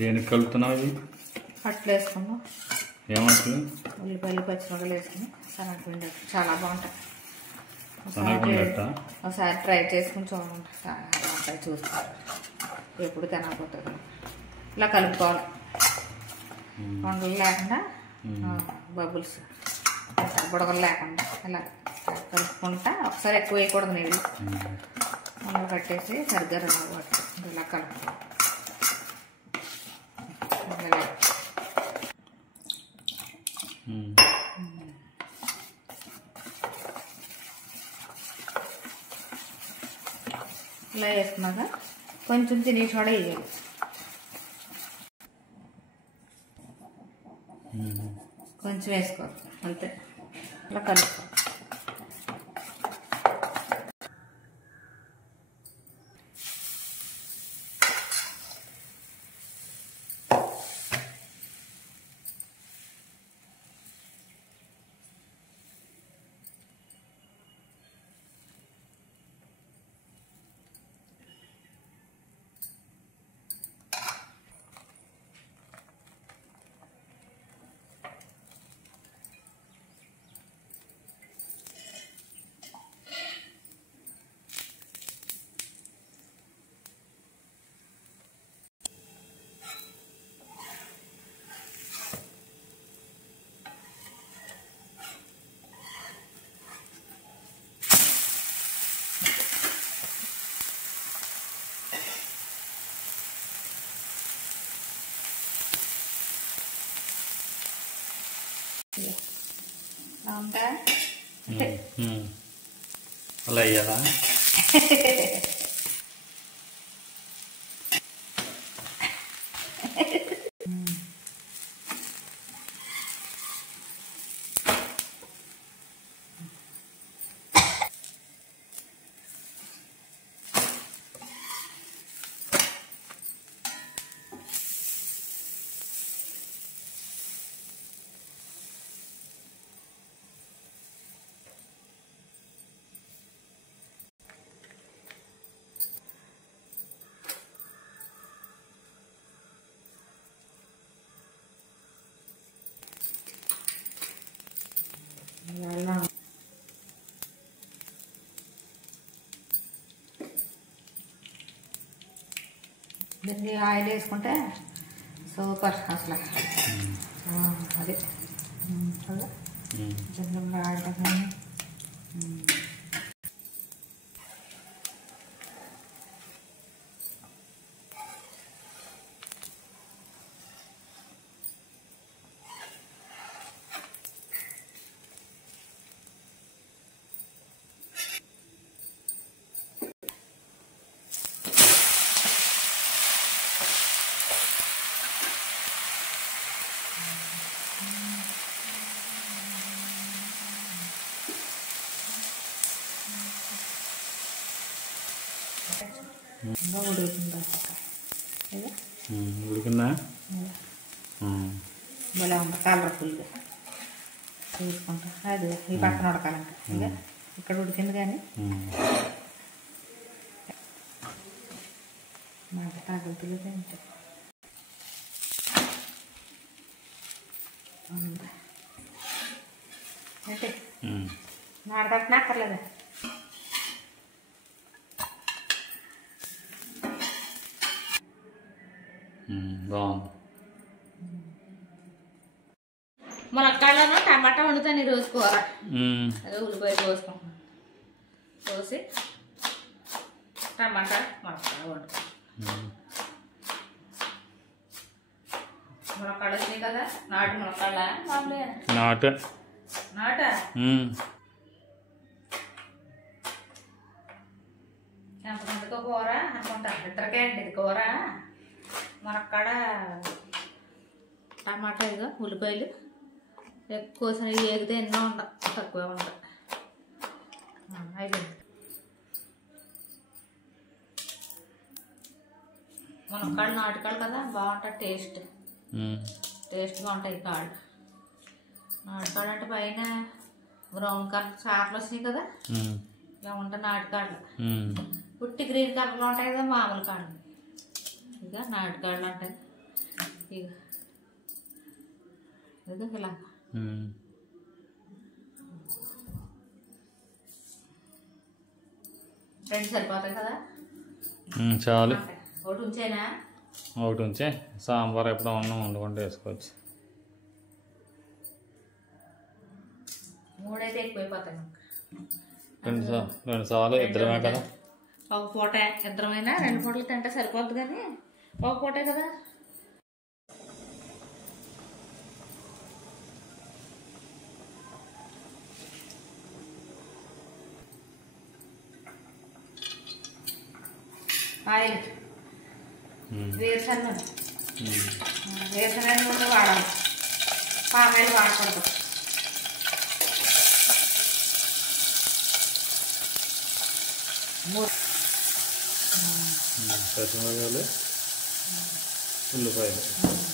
దేనికి కలుపుతున్నావు ఇది? అట్లు వేసుకున్నాం. ఏమట్లు? ఉల్లిపాయలు పచ్చిమిరపకాయలు వేసుకుని శనగపిండి చాలా బాగుంటాయి. ఒకసారి ట్రై చేసుకుని చూడండి. చాలా బాగుంటాయి. చూస్తారు ఎప్పుడు తినకపోతుంది. ఇలా కలుపుకోవాలి. వండలు లేకుండా బబుల్స్ బుడగలు లేకుండా ఇలా కలుపుకుంటా. ఒకసారి ఎక్కువ వేయకూడదు. నీళ్ళు వండలు కట్టేసి సరిగ్గా రావట్టు ఇలా కలుపుకోవాలి. ఇలా వేసుకున్నాక కొంచెం తిని సోడా వేయాలి. కొంచెం వేసుకోవాలి అంతే. ఇలా కలుపుకోవాలి. అలా అయ్యాలా? దీనికి ఆయిల్ వేసుకుంటే సూపర్ అసలు. అది జన్మ ఆడటం. ఉడికిందా? భలే ఉంటుంది. కలర్ఫుల్గా చూసుకుంటా. అది ఈ పక్కన ఉడకాలంట. ఇంకా ఇక్కడ ఉడికింది కానీ మాట తగులుతులేదు. ఏంటి అంటే మాట తట్టినా అక్కర్లేదా? బాగుంది. మునక్కాడలను టమాటా వండుతాను ఈరోజు కూర. అదే ఉల్లిపాయ కోసుకుంటాను. కోసి టమాటా మునక్కాడ వండుతాను. మునక్కాడ వచ్చినాయి కదా. నాటు మునక్కాడ మామూలుగా నాట ఎంతమందికో కూర అనుకుంటా. ఇద్దరికే అండి ఇది కూర. మునక్కాడ టమాటా ఇదిగో ఉల్లిపాయలు ఎక్కువ ఏగితే ఎన్నో ఉండవు, తక్కువే ఉంటాయి. అయిపోయింది. మునక్కాళ్ళు నాటుకాళ్ళు కదా బాగుంటుంది. టేస్ట్గా ఉంటాయి కాళ్ళు. నాటుకాళ్ళు అంటే పైన బ్రౌన్ కలర్ చార్లు వచ్చినాయి కదా. ఇలా ఉంటాయి నాటుకాళ్ళు. పుట్టి గ్రీన్ కలర్లో ఉంటాయి కదా మామూలు కాళ్ళు. ఇక నాటుకాళ్ళు అంటే ఇది ఇలా రెండు సరిపోతాయి కదా. చాలు. ఒకటి ఉంచేనా? ఒకటి ఉంచే సాంబార్ ఎప్పుడో అన్నం వండుకుంటూ వేసుకోవచ్చు. 3 అయితే ఎక్కువైపోతాయి. రెండు సార్లు ఇద్దరమే కదా. ఒక పూట ఇద్దరమైనా 2 పూటలు తింటే సరిపోద్ది కానీ ఒక పూటే కదా. ఆయిల్ వేరుశనగ నూనె వాడాలి, పామాయిల్ వాడకూడదు. పచ్చిమిరపకాయలు, ఉల్లిపాయలు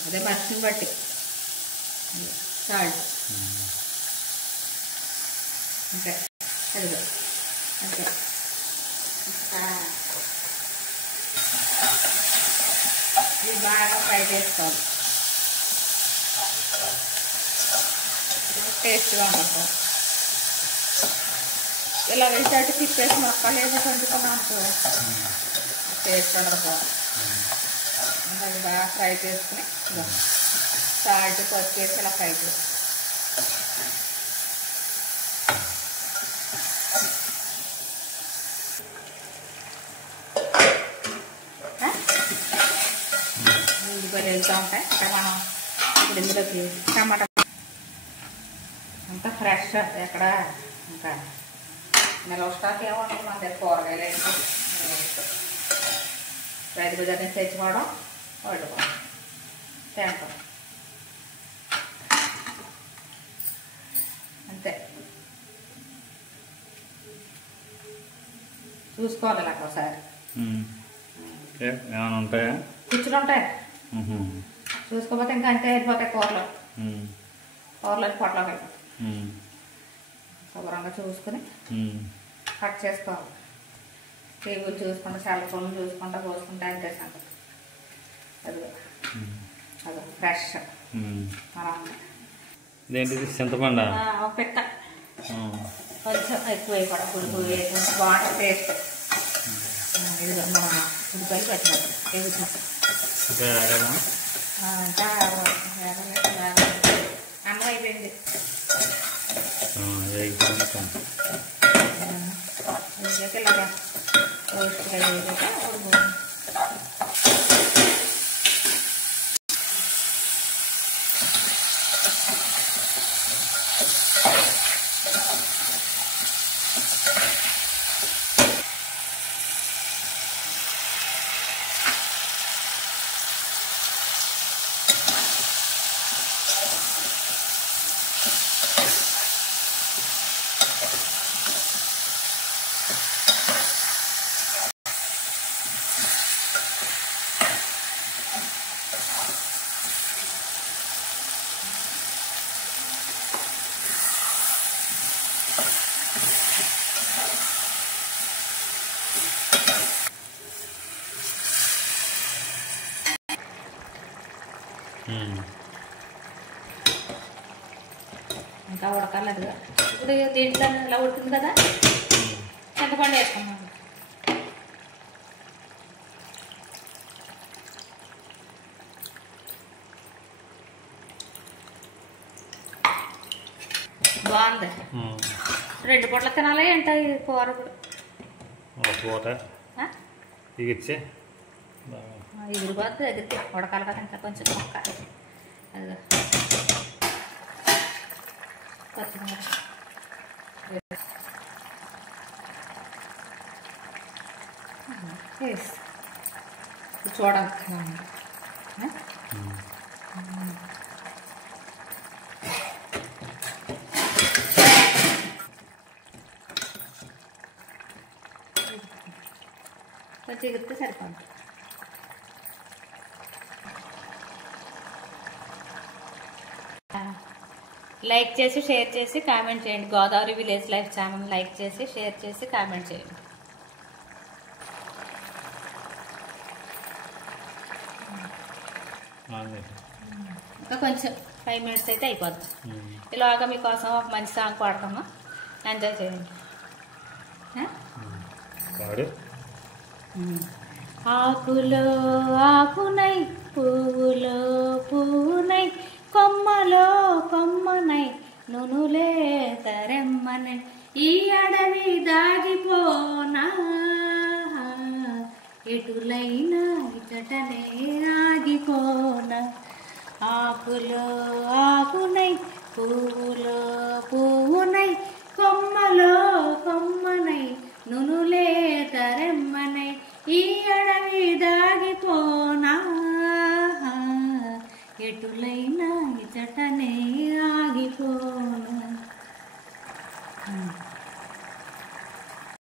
అదే మర్చిని బట్టి సాల్ట్ అంతే. అదిగో అంతే. ఇది బాగా ఫ్రై చేసుకోవాలి, టేస్ట్గా ఉంటుంది. ఇలా వేసేట్టు తిప్పేసి మొక్కలు వేసి వండుకున్నాం అనుకో టేస్ట్ ఉండదు. అది బాగా ఫ్రై చేసుకుని సాల్ట్ పసుపు వేసి ఇలా ఫ్రై చేసి ఉల్లిపాయలు వెళ్తూ ఉంటాయి. ఇక్కడ మనం ఇప్పుడు ఇందులోకి టమాటా అంతా ఫ్రెష్, ఎక్కడ ఇంకా నిల్వ స్టాక్ ఏముంటుంది మన దగ్గర. కూరగాయలు ఏంటి రైతు బజార్ నుంచి తెచ్చుకోవడం, వండుకోవడం, తింటాం అంతే. చూసుకోవాలి ఇలా ఒకసారి. ఏమైనా ఉంటాయా? కూర్చుని ఉంటాయి. చూసుకోకపోతే ఇంకా అంతే అయిపోతాయి కూరలో. కూరలో పొట్టలో పెట్టాం. శుభ్రంగా చూసుకుని కట్ చేసుకోవాలి. టేబుల్ చూసుకుంటా, సెల్ ఫోన్ చూసుకుంటా కోసుకుంటా అంతే సంగతి. అది అది ఫ్రెష్ అలా ఇదేంటిది? చింతపండు ఒక పిక్క కొంచెం ఎక్కువ వేయకూడదు, పులుపు వేసి బాగుంటుంది టేస్ట్. ఇదిగో మన ఉల్లిపాయలు పెట్టినట్టు ఎగుతుంది. ఇంకా అన్నం అయిపోయింది. ఇలాగా రోస్ట్గా వేయక ఇంకా ఉడకాలి. ఇప్పుడు దీంట్లో ఇలా ఉడుతుంది కదా, చింతపండు వేసుకున్నాం. బాగుంది. 2 పూటలు తినాలి ఏంటాయి కూర. ఇప్పుడు ఇచ్చే ఎగిరిపోద్ది, దగ్గరికి ఉడకాలి కదా ఇంకా కొంచెం మొక్క. అది కొత్తిమీర వేసి చూడాలి. కొంచెం ఎగిరితే సరిపోతుంది. లైక్ చేసి షేర్ చేసి కామెంట్ చేయండి. Godavari village life channel like చేసి షేర్ చేసి కామెంట్ చేయండి. ఇంకా కొంచెం 5 minutes అయితే అయిపోద్ది. ఇలాగా మీకోసం ఒక మంచి సాంగ్ పాడతాము, ఎంజాయ్ చేయండి. ఆకులో ఆకునై, పువ్వులో పువ్వునై, కొమ్మలో కొమ్మనై, నునులే తరెమ్మనై, ఈ అడవి దాగిపోనా, ఎటులైనా ఇటటనే ఆగిపోనా. ఆకులో ఆకునై, పువ్వులో పువ్వునై, కొమ్మలో కొమ్మనై, నునులే తరెమ్మనై, ఈ అడవి దాగిపోనా, ఎటులైనా